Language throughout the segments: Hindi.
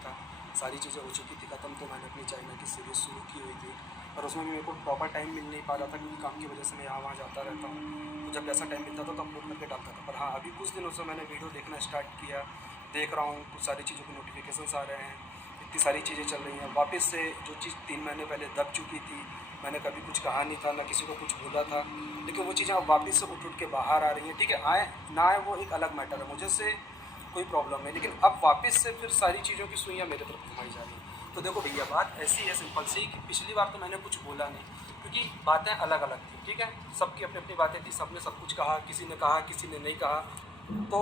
था, सारी चीज़ें हो चुकी थी ख़त्म, तो मैंने अपनी चाइना की सीरीज़ शुरू की हुई थी। पर उसमें भी मेरे को प्रॉपर टाइम मिल नहीं पा रहा था क्योंकि काम की वजह से मैं यहाँ वहाँ जाता रहता हूँ। तो जब जैसा टाइम मिलता था तो अपलोड करके डालता था। पर हाँ, अभी कुछ दिनों से मैंने वीडियो देखना स्टार्ट किया, देख रहा हूँ कुछ सारी चीज़ों के नोटिफिकेशंस आ रहे हैं, इतनी सारी चीज़ें चल रही हैं। वापस से जो चीज़ 3 महीने पहले दब चुकी थी, मैंने कभी कुछ कहा नहीं था, ना किसी को कुछ बोला था, लेकिन वो चीज़ें अब वापस से उठ के बाहर आ रही हैं। ठीक है, आए ना आए वो एक अलग मैटर है, मुझे से कोई प्रॉब्लम नहीं, लेकिन अब वापस से फिर सारी चीज़ों की सुइयाँ मेरे तरफ घुमाई जा रही हैं। तो देखो भैया, बात ऐसी है सिंपल सी कि पिछली बार तो मैंने कुछ बोला नहीं क्योंकि बातें अलग अलग थी। ठीक है, सबकी अपनी अपनी बातें थी, सबने सब कुछ कहा, किसी ने कहा किसी ने नहीं कहा, तो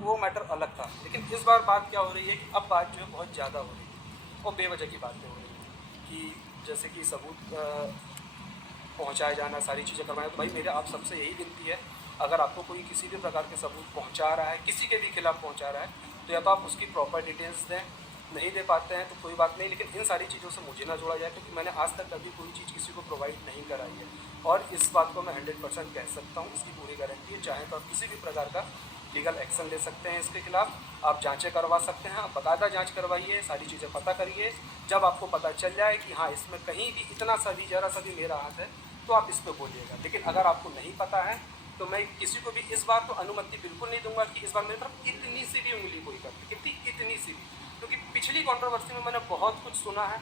वो मैटर अलग था। लेकिन इस बार बात क्या हो रही है कि अब बात जो है बहुत ज़्यादा हो रही है और बेवजह की बातें हो रही हैं कि जैसे कि सबूत पहुंचाया जाना, सारी चीज़ें करवाएं। तो भाई मेरे आप सबसे यही विनती है, अगर आपको कोई किसी भी प्रकार के सबूत पहुंचा रहा है, किसी के भी खिलाफ पहुंचा रहा है, तो या तो आप उसकी प्रॉपर डिटेल्स दें, नहीं दे पाते हैं तो कोई बात नहीं, लेकिन इन सारी चीज़ों से मुझे ना जोड़ा जाए क्योंकि मैंने आज तक कभी कोई चीज़ किसी को प्रोवाइड नहीं कराई है। और इस बात को मैं 100% कह सकता हूँ, इसकी पूरी गारंटी है। चाहे तो आप किसी भी प्रकार का लीगल एक्शन ले सकते हैं इसके खिलाफ, आप जांचें करवा सकते हैं, आप बाकायदा जांच करवाइए, सारी चीज़ें पता करिए। जब आपको पता चल जाए कि हाँ इसमें कहीं भी इतना सा भी ज़रा सा भी मेरा हाथ है, तो आप इस पर बोलिएगा। लेकिन अगर आपको नहीं पता है तो मैं किसी को भी इस बार तो अनुमति बिल्कुल नहीं दूंगा कि इस बार मेरी तरफ इतनी सी भी उंगली कोई कर, कितनी इतनी सी भी, क्योंकि पिछली कंट्रोवर्सी में मैंने बहुत कुछ सुना है,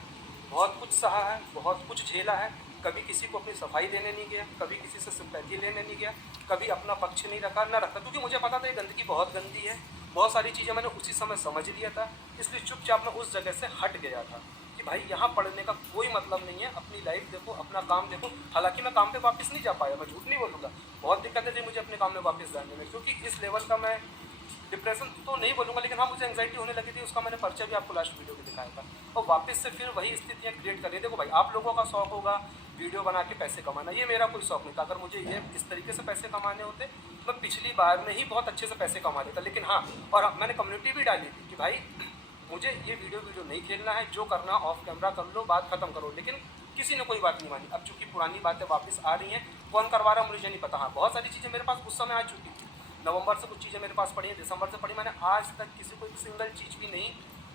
बहुत कुछ सहा है, बहुत कुछ झेला है। कभी किसी को अपनी सफाई देने नहीं गया, कभी किसी से सिंपैथी लेने नहीं गया, कभी अपना पक्ष नहीं रखा ना रखा, क्योंकि मुझे पता था ये गंदगी बहुत गंदी है। बहुत सारी चीज़ें मैंने उसी समय समझ लिया था, इसलिए चुपचाप मैं उस जगह से हट गया था कि भाई यहाँ पढ़ने का कोई मतलब नहीं है, अपनी लाइफ देखो, अपना काम देखो। हालांकि मैं काम पे वापस नहीं जा पाया, मैं झूठ नहीं बोलूँगा, बहुत दिक्कतें थी मुझे अपने काम में वापस जाने में, क्योंकि इस लेवल का मैं डिप्रेशन तो नहीं बोलूँगा, लेकिन हाँ मुझे एंग्जाइटी होने लगी थी। उसका मैंने परिचय भी आपको लास्ट वीडियो में दिखाया था। और वापस से फिर वही स्थितियाँ क्रिएट कर रही। देखो भाई, आप लोगों का शौक होगा वीडियो बना के पैसे कमाना, ये मेरा कोई शौक नहीं था। अगर मुझे ये इस तरीके से पैसे कमाने होते, मैं पिछली बार में ही बहुत अच्छे से पैसे कमा लेता। लेकिन हाँ, और मैंने कम्युनिटी भी डाली थी कि भाई मुझे ये वीडियो नहीं खेलना है, जो करना ऑफ कैमरा कर लो, बात खत्म करो। लेकिन किसी ने कोई बात नहीं मानी। अब चूंकि पुरानी बातें वापस आ रही हैं, कौन करवा रहा है मुझे नहीं पता। हाँ, बहुत सारी चीज़ें मेरे पास उस समय आ चुकी थी, नवंबर से कुछ चीज़ें मेरे पास पड़ी हैं, दिसंबर से पड़ी। मैंने आज तक किसी को एक सिंगल चीज़ भी नहीं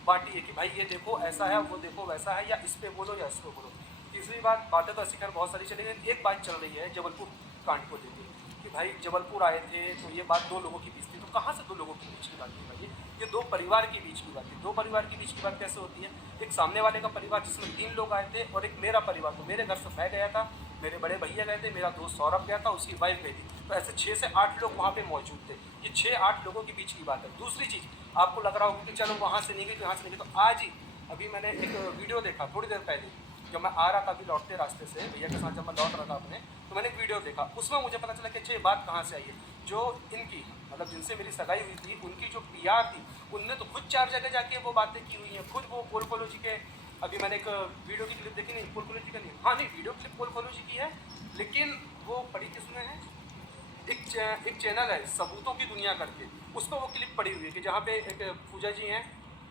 बांटी है कि भाई ये देखो ऐसा है, वो देखो वैसा है, या इस पे बोलो या इस पे बोलो। तीसरी बात, बातें तो ऐसी खैर बहुत सारी चली गई। एक बात चल रही है जबलपुर कांड को लेकर कि भाई जबलपुर आए थे तो ये बात दो लोगों के बीच थी। तो कहाँ से दो लोगों के बीच की बात थी भाई? ये दो परिवार के बीच की बात थी। दो परिवार के बीच की बात कैसे होती है? एक सामने वाले का परिवार जिसमें 3 लोग आए थे, और एक मेरा परिवार। तो मेरे घर से मैं गया था, मेरे बड़े भैया गए थे, मेरा दोस्त सौरभ गया था, उसकी वाइफ गई थी। तो ऐसे 6 से 8 लोग वहाँ पे मौजूद थे। ये 6-8 लोगों के बीच की बात है। दूसरी चीज़, आपको लग रहा होगा कि चलो वहाँ से नहीं गई तो यहाँ से नहीं गई। तो आज ही अभी मैंने एक वीडियो देखा थोड़ी देर पहले, जब मैं आ रहा था अभी लौटते रास्ते से भैया के साथ, जब मैं लौट रहा था अपने, तो मैंने एक वीडियो देखा। उसमें मुझे पता चला कि अच्छा ये बात कहाँ से आई है। जो इनकी मतलब जिनसे मेरी सगाई हुई थी, उनकी जो पीआर थी, उनने तो खुद 4 जगह जाके वो बातें की हुई हैं। खुद वो पोल खोलो जी के, अभी मैंने एक वीडियो की क्लिप देखी, नहीं पोल खोलो जी का नहीं, हाँ नहीं, वीडियो क्लिप पोल खोलो जी की है, लेकिन वो पड़ी किसमें है, एक चैनल है सबूतों की दुनिया करके, उस पर वो क्लिप पड़ी हुई है कि जहाँ पे एक पूजा जी हैं,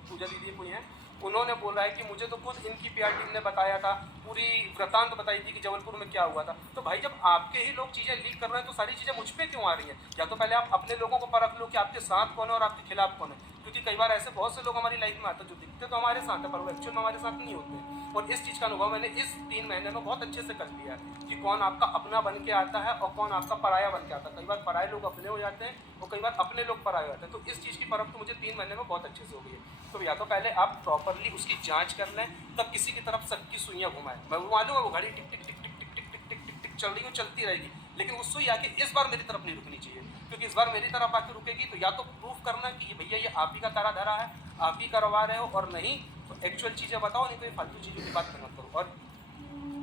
पूजा दीदी कोई हैं, उन्होंने बोला है कि मुझे तो खुद इनकी पीआर टीम ने बताया था, पूरी वृतांत बताई थी कि जबलपुर में क्या हुआ था। तो भाई जब आपके ही लोग चीज़ें लीक कर रहे हैं तो सारी चीज़ें मुझ पर क्यों आ रही हैं? या तो पहले आप अपने लोगों को परख लो कि आपके साथ कौन है और आपके खिलाफ कौन है, क्योंकि कई बार ऐसे बहुत से लोग हमारी लाइफ में आते हैं जो दिखते तो हमारे साथ है पर वो एक्चुअल में हमारे साथ नहीं होते हैं। और इस चीज़ का अनुभव मैंने इस 3 महीने में बहुत अच्छे से कर लिया है कि कौन आपका अपना बन के आता है और कौन आपका पराया बन के आता है। कई बार पराये लोग अपने हो जाते हैं और कई बार अपने लोग पराये हो जाते हैं। तो इस चीज़ की परख तो मुझे 3 महीने में बहुत अच्छे से हो गई है। तो या तो पहले आप प्रॉपरली उसकी जांच कर लें, तब किसी की तरफ शक की सुइयाँ घुमाएं। मैं मालूम है वो घड़ी टिक टिक टिक टिक टिक टिक टिक टिक टिक टिक चल रही है, चलती रहेगी, लेकिन वो सुई आके इस बार मेरी तरफ नहीं रुकनी चाहिए, क्योंकि इस बार मेरी तरफ आके रुकेगी तो या तो प्रूफ करना कि ये भैया ये आप ही का तारा धरा है, आप ही करवा रहे हो, और नहीं तो एक्चुअल चीज़ें बताओ, नहीं तो ये फालतू चीज़ों की बात मत करो। और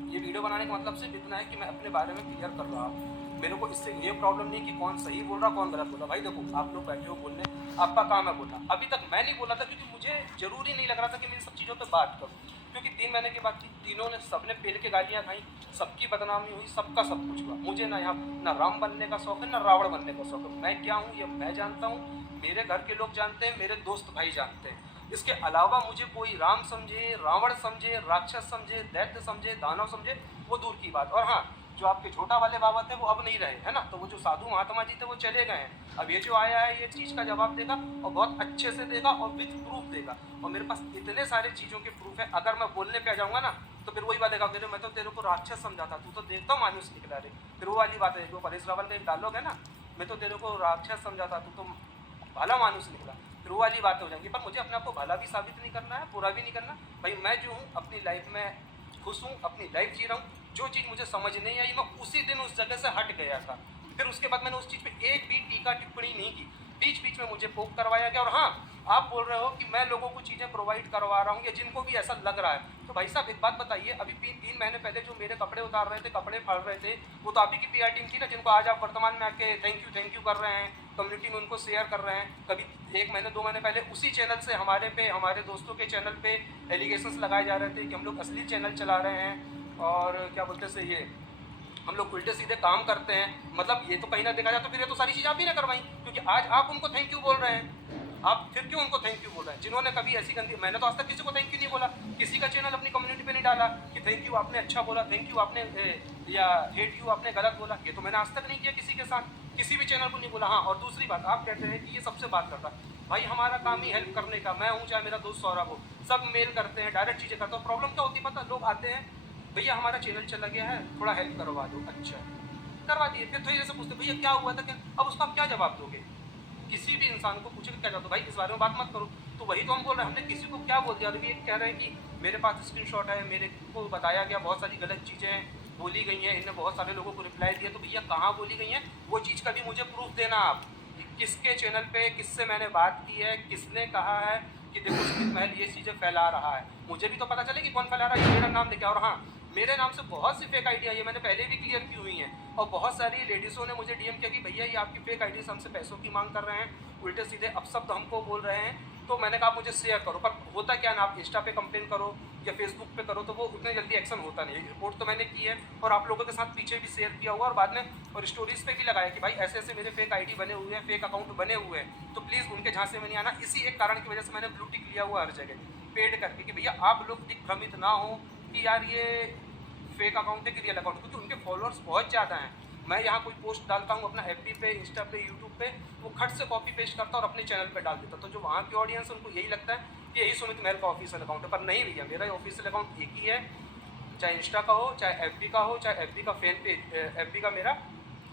ये वीडियो बनाने का मतलब सिर्फ इतना है कि मैं अपने बारे में क्लियर कर रहा हूँ। मेरे को इससे ये प्रॉब्लम नहीं कि कौन सही बोल रहा कौन गलत बोल रहा। भाई देखो, आप लोग बैठे हो बोलने, आपका काम है बोलना। अभी तक मैं नहीं बोला था क्योंकि मुझे जरूरी नहीं लग रहा था कि मैं इन सब चीज़ों पे बात करूँ, क्योंकि 3 महीने की बात थी, तीनों ने सबने पेल के गालियाँ खाई, सबकी बदनामी हुई, सबका सब कुछ हुआ। मुझे ना यहाँ ना राम बनने का शौक है, ना रावण बनने का शौक है। मैं क्या हूँ ये मैं जानता हूँ, मेरे घर के लोग जानते हैं, मेरे दोस्त भाई जानते हैं। इसके अलावा मुझे कोई राम समझे, रावण समझे, राक्षस समझे, दैत्य समझे, दानव समझे, वो दूर की बात। और हाँ, जो आपके झोटा वाले बाबा थे वो अब नहीं रहे, है ना, तो वो जो साधु महात्मा जी थे वो चले गए हैं। अब ये जो आया है ये चीज़ का जवाब देगा और बहुत अच्छे से देगा और विथ प्रूफ देगा, और मेरे पास इतने सारे चीज़ों के प्रूफ है। अगर मैं बोलने पे आ जाऊँगा ना तो फिर वही बात है, फिर मैं तो तेरे को राक्षस समझाता, तू तो देखता मानुस निकला रे। फिर वो वाली बात है जो परेश रावल का एक डायलॉग है ना, मैं तो तेरे को राक्षस समझाता, तू तो भला मानुस निकला। फिर वो वाली बात हो जाएगी। पर मुझे अपने आप को भला भी साबित नहीं करना है, बुरा भी नहीं करना। भाई मैं जो हूँ अपनी लाइफ में खुश हूँ, अपनी लाइफ जी रहा हूँ। जो चीज़ मुझे समझ नहीं आई मैं उसी दिन उस जगह से हट गया था। फिर उसके बाद मैंने उस चीज़ पे एक भी टीका टिप्पणी नहीं की। बीच बीच में मुझे पोक करवाया गया। और हाँ, आप बोल रहे हो कि मैं लोगों को चीज़ें प्रोवाइड करवा रहा हूँ या जिनको भी ऐसा लग रहा है, तो भाई साहब एक बात बताइए, अभी 3 महीने पहले जो मेरे कपड़े उतार रहे थे, कपड़े फाड़ रहे थे, वो तो आप ही की पीआर टीम थी ना, जिनको आज आप वर्तमान में आके थैंक यू कर रहे हैं, कम्युनिटी में उनको शेयर कर रहे हैं। कभी 1 महीने 2 महीने पहले उसी चैनल से हमारे दोस्तों के चैनल पे एलिगेशंस लगाए जा रहे थे कि हम लोग असली चैनल चला रहे हैं और क्या बोलते से ये हम लोग उल्टे सीधे काम करते हैं। मतलब ये तो कहीं ना देखा जाए तो फिर ये तो सारी चीज़ आप ही ना करवाई, क्योंकि आज आप उनको थैंक यू बोल रहे हैं। आप फिर क्यों उनको थैंक यू बोल रहे हैं जिन्होंने कभी ऐसी गंदी, मैंने तो आज तक किसी को थैंक यू नहीं बोला, किसी का चैनल अपनी कम्युनिटी पे नहीं डाला कि थैंक यू आपने अच्छा बोला, थैंक यू आपने या हेट यू आपने गलत बोला। ये तो मैंने आज तक नहीं किया किसी के साथ, किसी भी चैनल को नहीं बोला। हाँ, और दूसरी बात, आप कहते हैं कि ये सबसे बात करता, भाई हमारा काम ही हेल्प करने का। मैं हूँ चाहे मेरा दोस्त सौरभ हो, सब मेल करते हैं, डायरेक्ट चीज़ें करता हूँ। प्रॉब्लम क्या होती है पता, लोग आते हैं, भैया हमारा चैनल चला गया है, थोड़ा हेल्प करवा दो। अच्छा, करवा दिए। फिर थोड़ी देर से पूछते भैया क्या हुआ था, क्या, अब उसका आप क्या जवाब दोगे? किसी भी इंसान को पूछे क्या जवाब दो, भाई इस बारे में बात मत करो। तो वही तो हम बोल रहे हैं, हमने किसी को क्या बोल दिया। अभी एक कह रहे हैं कि मेरे पास स्क्रीनशॉट है, मेरे को बताया गया, बहुत सारी गलत चीज़ें बोली गई हैं, इन्हें बहुत सारे लोगों को रिप्लाई दिया। तो भैया कहाँ बोली गई हैं वो चीज़ का भी मुझे प्रूफ देना आप, किसके चैनल पे किससे मैंने बात की है, किसने कहा है कि देखो सुमित महल ये चीज़ें फैला रहा है। मुझे भी तो पता चले कि कौन फैला रहा है, ये मेरा नाम लेके। और हाँ, मेरे नाम से बहुत सी फेक आईडिया ये मैंने पहले भी क्लियर की हुई हैं, और बहुत सारी लेडीज़ों ने मुझे डीएम किया कि भैया ये आपकी फेक आईडी से हमसे पैसों की मांग कर रहे हैं, उल्टे सीधे अपशब्द हमको बोल रहे हैं। तो मैंने कहा मुझे शेयर करो, पर होता क्या ना, आप इंस्टा पे कंप्लेन करो या फेसबुक पे करो तो वो उतने जल्दी एक्शन होता नहीं। रिपोर्ट तो मैंने की है और आप लोगों के साथ पीछे भी शेयर किया हुआ और बाद में और स्टोरीज पे भी लगाया कि भाई ऐसे ऐसे मेरे फेक आईडी बने हुए हैं, फेक अकाउंट बने हुए हैं, तो प्लीज़ उनके झांसे में नहीं आना। इसी एक कारण की वजह से मैंने ब्लू टिक लिया हुआ हर जगह पेड करके कि भैया आप लोग दिग्भ्रमित ना हो कि यार ये फेक अकाउंट है कि रियल अकाउंट, क्योंकि उनके फॉलोअर्स बहुत ज़्यादा हैं। मैं यहाँ कोई पोस्ट डालता हूँ अपना एफबी पे, इंस्टा पे, यूट्यूब पे, वो खट से कॉपी पेस्ट करता और अपने चैनल पे डाल देता। तो जो वहाँ की ऑडियंस है उनको यही लगता है कि यही सुमित महल का ऑफिशियल अकाउंट है, पर नहीं भैया, मेरा ऑफिशियल अकाउंट एक ही है, चाहे इंस्टा का हो, चाहे एफबी का हो, चाहे एफबी का फैन पेज, एफबी का मेरा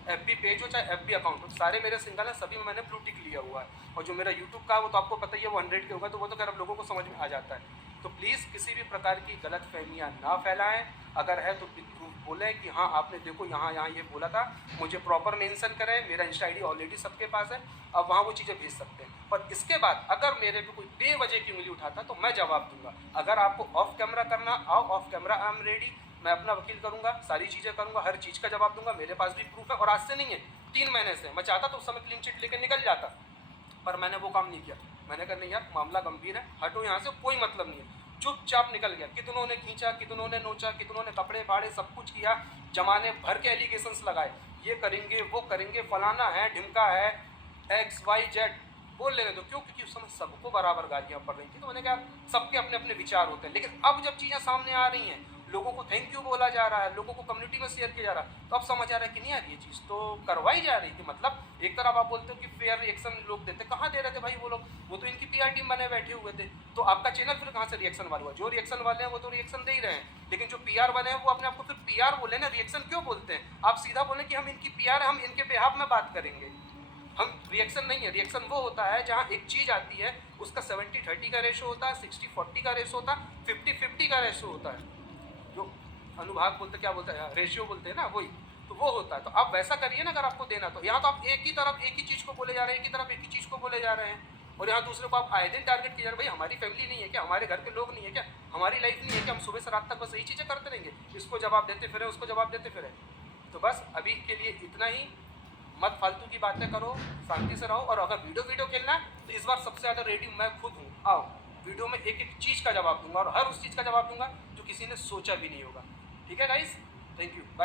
एफबी पेज हो, चाहे एफबी अकाउंट हो, सारे मेरे सिंगल हैं, सभी में मैंने ब्लू टिक लिया हुआ है। और जो मेरा यूट्यूब का है वो तो आपको पता ही है, वो 100 के होगा, तो वो तो खैर अब लोगों को समझ में आ जाता है। तो प्लीज़ किसी भी प्रकार की गलत फहमियाँ ना फैलाएं, अगर है तो प्रूफ बोलें कि हाँ आपने देखो यहाँ ये बोला था, मुझे प्रॉपर मेंशन करें। मेरा इंस्टा आईडी ऑलरेडी सबके पास है, अब वहाँ वो चीज़ें भेज सकते हैं। पर इसके बाद अगर मेरे पे कोई बेवजह की उंगली उठाता तो मैं जवाब दूंगा। अगर आपको ऑफ कैमरा करना, आओ of camera, I am ready, मैं अपना वकील करूंगा, सारी चीज़ें करूंगा, हर चीज़ का जवाब दूंगा। मेरे पास भी प्रूफ है और आज से नहीं है, 3 महीने से। मैं चाहता तो उस समय क्लीन चिट लेकर निकल जाता, पर मैंने वो काम नहीं किया। मैंने कहा नहीं यार, मामला गंभीर है, हटो यहाँ से, कोई मतलब नहीं है, चुपचाप निकल गया। कितनों ने खींचा, कितनों ने नोचा, कितनों ने कपड़े फाड़े, सब कुछ किया, जमाने भर के एलिगेशंस लगाए, ये करेंगे वो करेंगे, फलाना है, ढिमका है, XYZ, बोल लेने दो। क्यों? क्योंकि उस समय सबको बराबर गालियाँ पड़ रही थी। तो मैंने कहा सबके अपने अपने विचार होते हैं, लेकिन अब जब चीज़ें सामने आ रही हैं, लोगों को थैंक यू बोला जा रहा है, लोगों को कम्युनिटी में शेयर किया जा रहा है, तो अब समझ आ रहा है कि नहीं यार ये चीज़ तो करवाई जा रही थी। मतलब एक तरफ आप बोलते हो कि फेयर रिएक्शन लोग देते, कहाँ दे रहे थे भाई वो लोग? वो तो इनकी पीआर टीम बने बैठे हुए थे। तो आपका चैनल फिर कहाँ से रिएक्शन वाला हुआ? जो रिएक्शन वाले हैं वो तो रिएक्शन दे ही रहे हैं, लेकिन जो पीआर वाले हैं वो अपने आपको फिर पीआर बोले ना, रिएक्शन क्यों बोलते हैं? आप सीधा बोले कि हम इनकी पीआर है, हम इनके बेहाफ में बात करेंगे। हम रिएक्शन नहीं है, रिएक्शन वो होता है जहाँ एक चीज़ आती है उसका 70-30 का रेशो होता है, 60-40 का रेशो होता है, 50-50 का रेशो होता है, जो अनुभाग बोलते, क्या बोलते हैं, रेशियो बोलते हैं ना, वही तो वो होता है। तो आप वैसा करिए ना अगर आपको देना तो। यहाँ तो आप एक ही तरफ एक ही चीज़ को बोले जा रहे हैं, एक ही तरफ एक ही चीज़ को बोले जा रहे हैं, और यहाँ दूसरे को आप आए दिन टारगेट किया जा रहे हैं। भाई हमारी फैमिली नहीं है क्या? हमारे घर के लोग नहीं है क्या? हमारी लाइफ नहीं है क्या? हम सुबह से रात तक बस यही चीज़ें करते रहेंगे, इसको जवाब देते फिरे, उसको जवाब देते फिरे। तो बस अभी के लिए इतना ही, मत फालतू की बातें करो, शांति से रहो। और अगर वीडियो खेलना है तो इस बार सबसे ज़्यादा रेडी मैं खुद हूँ। आओ वीडियो में एक एक चीज़ का जवाब दूंगा, और हर उस चीज़ का जवाब दूंगा जो किसी ने सोचा भी नहीं होगा। ठीक है गाइस, थैंक यू, बाय।